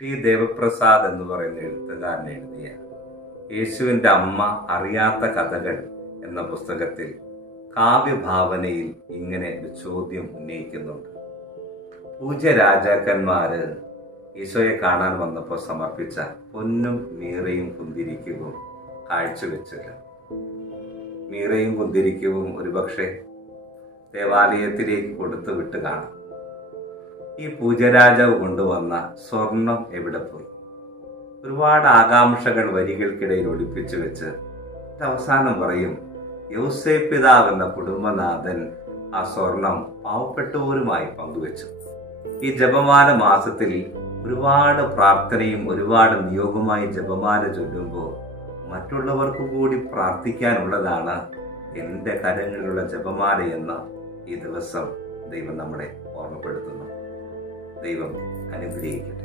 T Devaprasad എന്ന് പറയുന്ന എഴുത്തുകാരൻ എഴുതിയ യേശുവിൻ്റെ അമ്മ അറിയാത്ത കഥകൾ എന്ന പുസ്തകത്തിൽ കാവ്യഭാവനയിൽ ഇങ്ങനെ ഒരു ചോദ്യം ഉന്നയിക്കുന്നുണ്ട്. പൂജ്യ രാജാക്കന്മാര് ഈശോയെ കാണാൻ വന്നപ്പോൾ സമർപ്പിച്ച പൊന്നും മീറയും കുന്തിരിക്കവും കാഴ്ചവെച്ചില്ല. മീറയും കുന്തിരിക്കവും ഒരുപക്ഷെ ദേവാലയത്തിലേക്ക് കൊടുത്തു വിട്ട് കാണാം. ഈ പൂജരാജാവ് കൊണ്ടുവന്ന സ്വർണം എവിടെ പോയി? ഒരുപാട് ആകാംക്ഷകൾ വരികൾക്കിടയിൽ ഒളിപ്പിച്ചു വെച്ച് അവസാനം പറയും, യൗസേപ്പ് പിതാവ് എന്ന കുടുംബനാഥൻ ആ സ്വർണം പാവപ്പെട്ടവരുമായി പങ്കുവെച്ചു. ഈ ജപമാല മാസത്തിൽ ഒരുപാട് പ്രാർത്ഥനയും ഒരുപാട് നിയോഗമായി ജപമാല ചൊല്ലുമ്പോൾ മറ്റുള്ളവർക്ക് കൂടി പ്രാർത്ഥിക്കാനുള്ളതാണ് എൻ്റെ കരങ്ങളിലുള്ള ജപമാല എന്ന ഈ ദിവസം ദൈവം നമ്മളെ ഓർമ്മപ്പെടുത്തുന്നു. ദൈവം അനുഗ്രഹിക്കും.